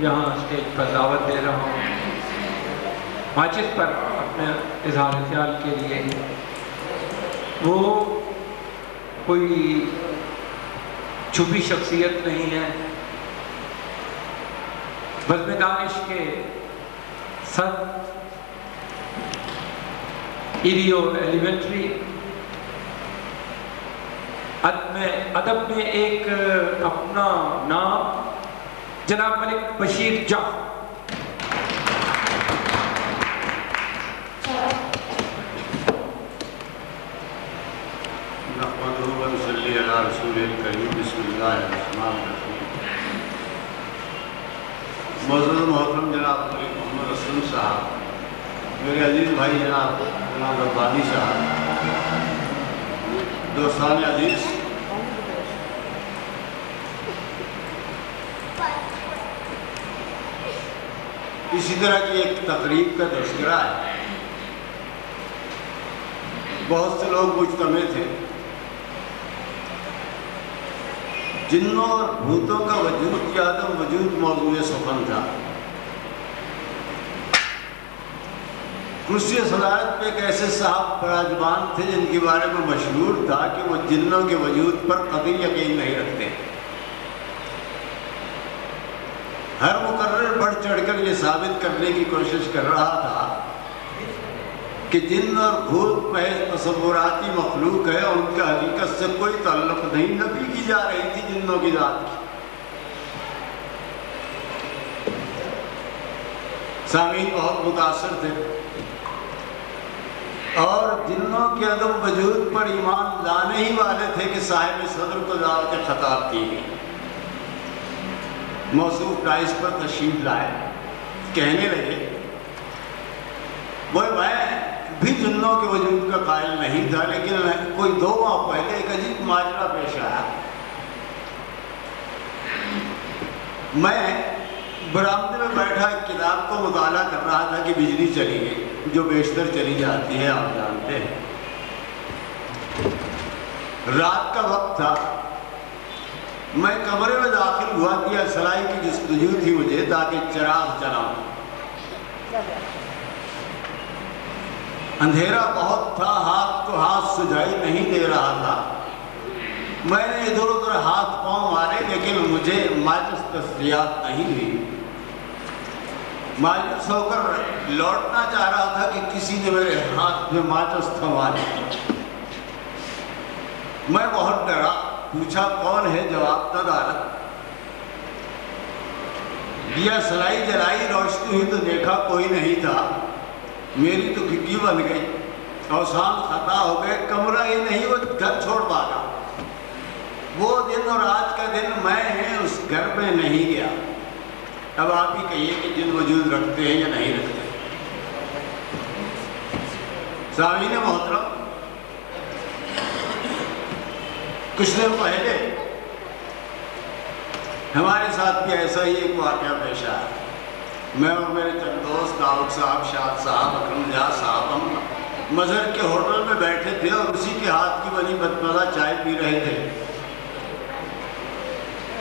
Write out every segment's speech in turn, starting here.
یہاں اسٹیج پر دعوت دے رہا ہوں ماچس پر اپنے اظہار خیال کے لیے۔ وہ کوئی چھپی شخصیت نہیں ہے، بزم دانش کے سب ایریو ایلیمنٹری ادب میں ایک اپنا نام جناب ملک بشیر جاہ۔ رسول الکریم بسم اللہ الرحمن الرحیم۔ معزز محترم جناب ملک محمد اسلم صاحب، میرے عزیز بھائی جناب ربانی صاحب، دوستان عزیز، اسی طرح کی ایک تقریب کا تذکرہ ہے۔ بہت سے لوگ مجتمع تھے، جنوں اور بھوتوں کا وجود یا عدم وجود موضوع سخن تھا۔ کرسی صدارت پہ ایک ایسے صاحب براجمان تھے جن کے بارے میں مشہور تھا کہ وہ جنوں کے وجود پر قطعی یقین نہیں رکھتے۔ ہر مقرر بڑھ چڑھ کر یہ ثابت کرنے کی کوشش کر رہا تھا کہ جن اور بھوت محض تصوراتی مخلوق ہے، ان کا حقیقت سے کوئی تعلق نہیں۔ نفی کی جا رہی تھی جنوں کی ذات کی۔ سامعین بہت متاثر تھے اور جنوں کے عدم وجود پر ایمان لانے ہی والے تھے کہ صاحب صدر کو دعوت خطاب کی گئی۔ موصوف ڈائس پر تشریف لائے، کہنے لگے وہ میں بھی جنوں کے وجود کا قائل نہیں تھا، لیکن کوئی 2 ماہ پہلے ایک عجیب ماجرا پیش آیا۔ میں برآمدے میں بیٹھا ایک کتاب کو مطالعہ کر رہا تھا کہ بجلی چلی گئی، جو بیشتر چلی جاتی ہے، آپ جانتے ہیں۔ رات کا وقت تھا، میں کمرے میں داخل ہوا، دیا سلائی کی جستجو تھی مجھے تاکہ چراغ جلاؤں۔ اندھیرا بہت تھا، ہاتھ کو ہاتھ سجائی نہیں دے رہا تھا۔ میں نے ادھر ادھر ہاتھ پاؤں مارے، لیکن مجھے ماچس تسلیات نہیں ہوئی۔ مایوس ہو کر لوٹنا چاہ رہا تھا کہ کسی نے میرے ہاتھ میں ماچس تھما دی۔ میں بہت ڈرا، پوچھا کون ہے، جواب نہ دارا۔ دیا سلائی جلائی، روشنی ہوئی تو دیکھا کوئی نہیں تھا۔ میری تو گھٹی بن گئی، اوسان خطا ہو گئے، کمرہ ہی نہیں وہ گھر چھوڑ بھاگا۔ وہ دن اور آج کا دن میں اس گھر میں نہیں گیا۔ اب آپ ہی کہیے کہ جن وجود رکھتے ہیں یا نہیں رکھتے۔ سامعین محترم، کچھ دن پہلے ہمارے ساتھ بھی ایسا ہی ایک واقعہ پیش آیا۔ میں اور میرے چند دوست داؤد صاحب، شاد صاحب، اکرم جا صاحب، ہم مظہر کے ہوٹل میں بیٹھے تھے اور اسی کے ہاتھ کی بنی بدمزہ چائے پی رہے تھے۔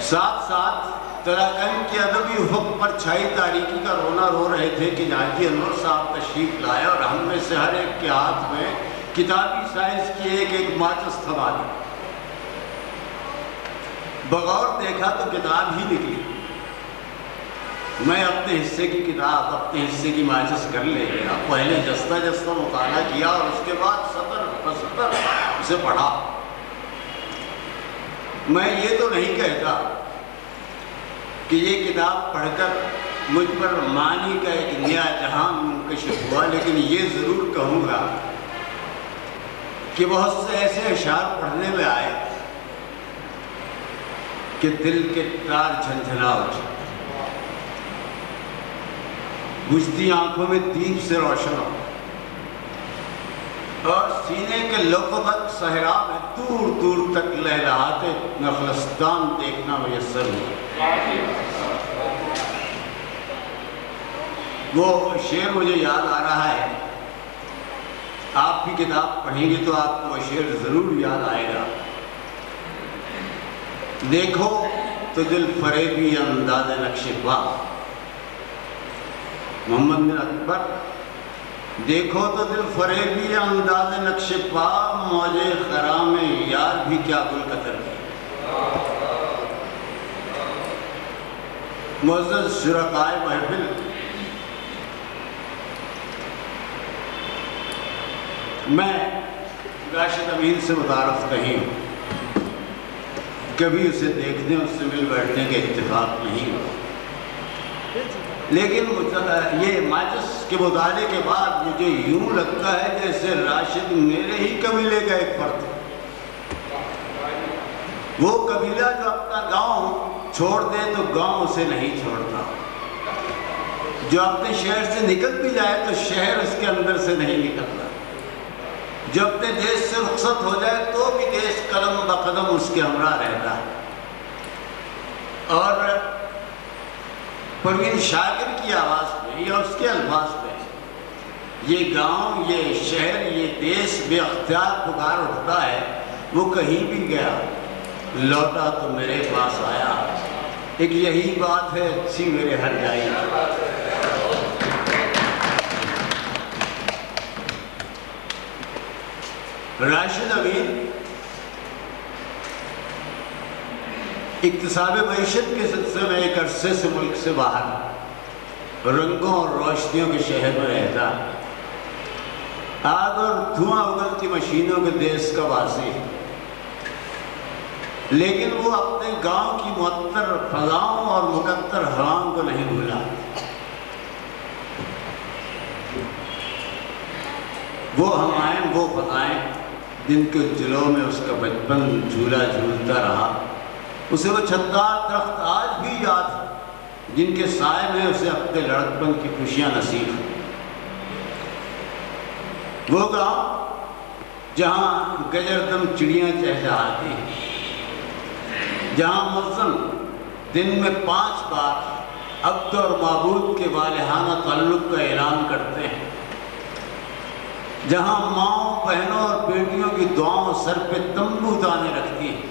ساتھ ساتھ تراکند کے ادبی افق پر چھائی تاریکی کا رونا رو رہے تھے کہ حاجی انور صاحب تشریف لائے اور ہم میں سے ہر ایک کے ہاتھ میں کتابی سائز کی ایک ایک ماچس تھما دی۔ بغور دیکھا تو کتاب ہی نکلی۔ میں اپنے حصے کی کتاب، اپنے حصے کی ماچس کر لے گیا، پہلے جستہ جستہ مطالعہ کیا اور اس کے بعد سطر بسطر اسے پڑھا۔ میں یہ تو نہیں کہتا کہ یہ کتاب پڑھ کر مجھ پر معنی کا ایک نیا جہان منکشف ہوا، لیکن یہ ضرور کہوں گا کہ بہت سے ایسے اشعار پڑھنے میں آئے کہ دل کے تار جھنجھنا اٹھے، بجھتی آنکھوں میں دیپ سے روشن ہو اور سینے کے لوگوں تک صحرا میں دور دور تک لہلہاتے نخلستان دیکھنا میسر ہوا۔ وہ شعر مجھے یاد آ رہا ہے، آپ بھی کتاب پڑھیں گے تو آپ کو وہ شعر ضرور یاد آئے گا۔ دیکھو تو دل فریبی انداز نقش پا، محمد بن اکبر، دیکھو تو دل فریبی انداز نقش پا، موجے خرام یار بھی کیا گل قطر کی۔ معزز شرکائے محفل، میں راشد امین سے متعارف نہیں ہوں، کبھی اسے دیکھنے اس سے مل بیٹھنے کے اتفاق نہیں ہوا، لیکن یہ ماچس کے مطالعے کے بعد مجھے یوں لگتا ہے جیسے راشد میرے ہی قبیلے کا ایک فرد ہے۔ وہ قبیلہ جو اپنا گاؤں چھوڑ دے تو گاؤں اسے نہیں چھوڑتا، جو اپنے شہر سے نکل بھی جائے تو شہر اس کے اندر سے نہیں نکلتا، جو اپنے دیش سے رخصت ہو جائے تو بھی دیش قدم بقدم اس کے ہمراہ رہتا ہے۔ اور پروین شاکر کی آواز میں یا اس کے الفاظ میں یہ گاؤں، یہ شہر، یہ دیش بے اختیار پکار اٹھتا ہے، وہ کہیں بھی گیا لوٹا تو میرے پاس آیا، ایک یہی بات ہے اچھی میرے ہر جائی۔ راشد امین اکتساب معیشت کے سلسلے میں ایک عرصے سے ملک سے باہر رنگوں اور روشنیوں کے شہر میں رہتا، آگ اور دھواں اگلتی مشینوں کے دیش کا واسی، لیکن وہ اپنے گاؤں کی معطر فضاؤں اور مقطر ہواؤں کو نہیں بھولا۔ وہ ہمائیں، وہ فضائیں جن کے جلوں میں اس کا بچپن جھولا جھولتا رہا، اسے وہ چھتار درخت آج بھی یاد ہیں جن کے سائے میں اسے اپنے لڑکپن کی خوشیاں نصیب ہیں۔ وہ گاؤں جہاں گجردم چڑیاں چہچہاتی ہیں، جہاں مؤذن دن میں 5 بار عبد اور معبود کے والہانہ تعلق کا اعلان کرتے ہیں، جہاں ماؤں، بہنوں اور بیٹیوں کی دعاؤں سر پہ تمبو تانے رکھتی ہیں،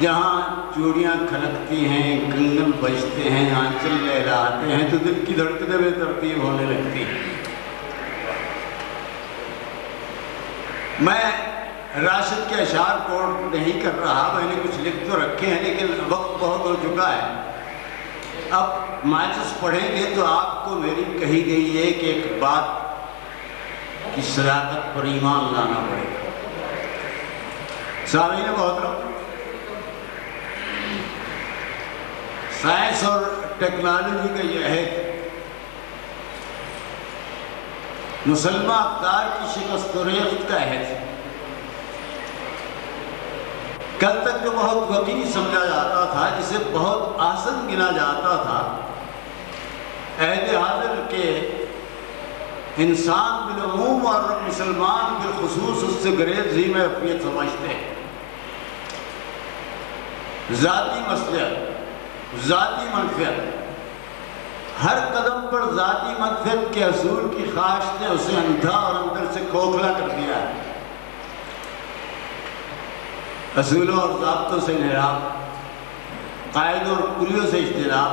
جہاں چوڑیاں کھنکتی ہیں، کنگن بجتے ہیں، آنچل لہلاتے ہیں تو دل کی دھڑکنیں بے ترتیب ہونے لگتی ہیں۔ میں راشد کے اشعار کوٹ نہیں کر رہا، میں نے کچھ لکھ تو رکھے ہیں لیکن وقت بہت ہو چکا ہے۔ اب ماچس پڑھیں گے تو آپ کو میری کہی گئی ایک ایک بات کی صداقت پر ایمان لانا پڑے گا۔ سامعین محترم، سائنس اور ٹیکنالوجی کا یہ عہد مسلمہ اقدار کی شکست و ریخت کا عہد، کل تک جو بہت وقیع سمجھا جاتا تھا، جسے بہت آسن گنا جاتا تھا، عہد حاضر کے انسان بالعموم اور مسلمان بالخصوص اس سے گریز ہی میں اپنیت سمجھتے ہیں۔ ذاتی مصلحت، ذاتی منفعت، ہر قدم پر ذاتی منفعت کے حصول کی خواہش نے اسے اندھا اور اندر سے کھوکھلا کر دیا ہے۔ اصولوں اور ضابطوں سے انحراف، قاعدوں اور کلیوں سے اجتناب،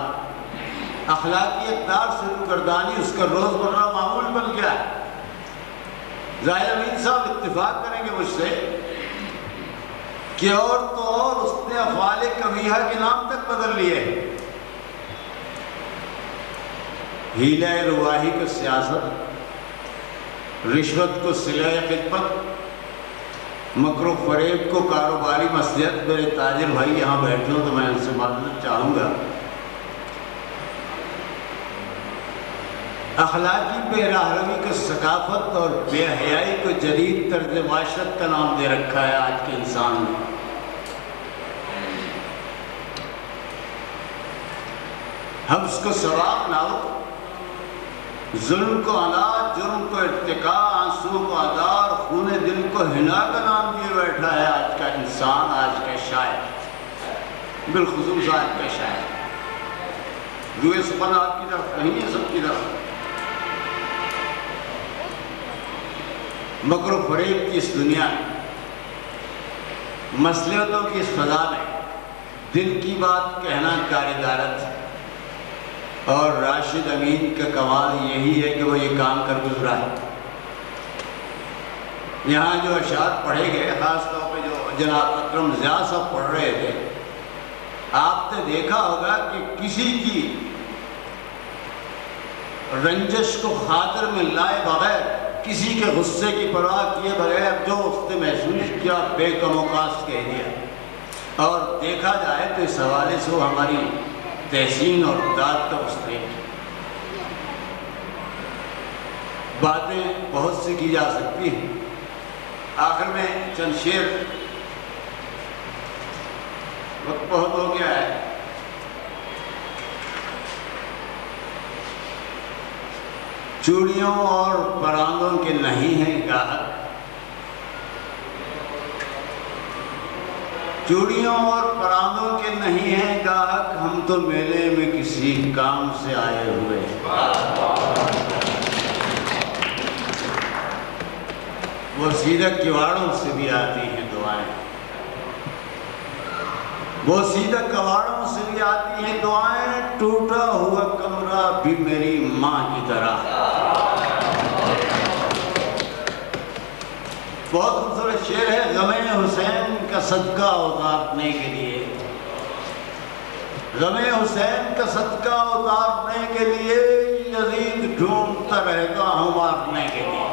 اخلاقی اقدار سے روگردانی اس کا روزمرہ معمول بن گیا ہے۔ ظاہر امین صاحب اتفاق کریں گے مجھ سے کہ اور تو اور اس نے افعال قبیحہ کے نام تک بدل لیے۔ ہیلہ رواحی کو سیاست، رشوت کو صلہ خدمت، مکر و فریب کو کاروباری مصلحت۔ میرے تاجر بھائی یہاں بیٹھے ہوں تو میں ان سے معذرت چاہوں گا۔ اخلاقی بے راہروی کو ثقافت اور بے حیائی کو جدید طرز معاشرت کا نام دے رکھا ہے آج کے انسان نے۔ حبس کو ثواب ناؤ، ظلم کو انا، جرم کو ارتقا، آنسو کو ادار، خون دل کو ہنا کا نام دیے بیٹھا ہے آج کا انسان، آج کا شاعر، بالخصوص آج کا شاعر۔ روئے سخن آپ کی طرف نہیں ہے، سب کی طرف۔ مکر و فریب کی اس دنیا میں، مصلحتوں کی اس فضا میں دل کی بات کہنا کاردارت ہے۔ اور راشد امین کا کمال یہی ہے کہ وہ یہ کام کر گزرا ہے۔ یہاں جو اشعار پڑھے گئے، خاص طور پہ جو جناب اکرم ضیاء صاحب پڑھ رہے تھے، آپ نے دیکھا ہوگا کہ کسی کی رنجش کو خاطر میں لائے بغیر، کسی کے غصے کی پرواہ کیے بغیر جو اس نے محسوس کیا بے کم و کاست کہہ دیا۔ اور دیکھا جائے تو اس حوالے سے وہ ہماری تحسین اور داد کا مستحق ہے۔ باتیں بہت سی کی جا سکتی ہیں، آخر میں چند شعر، وقت بہت ہو گیا ہے۔ چوڑیوں اور پراندوں کے نہیں ہیں گاہک، چوڑیوں اور پراندوں کے نہیں ہیں گاہک، ہم تو میلے میں کسی کام سے آئے ہوئے ہیں۔ وہ سیدھا کواڑوں سے بھی آتی ہیں دعائیں، وہ سیدھا کواڑوں سے بھی آتی ہیں دعائیں، ٹوٹا ہوا کمرہ بھی میری ماں کی طرح۔ بہت خوبصورت شعر ہے، غم حسین کا صدقہ اتارنے کے لیے، غم حسین کا صدقہ اتارنے کے لیے، یزید ڈھونڈتا رہتا ہوں مارنے کے لیے۔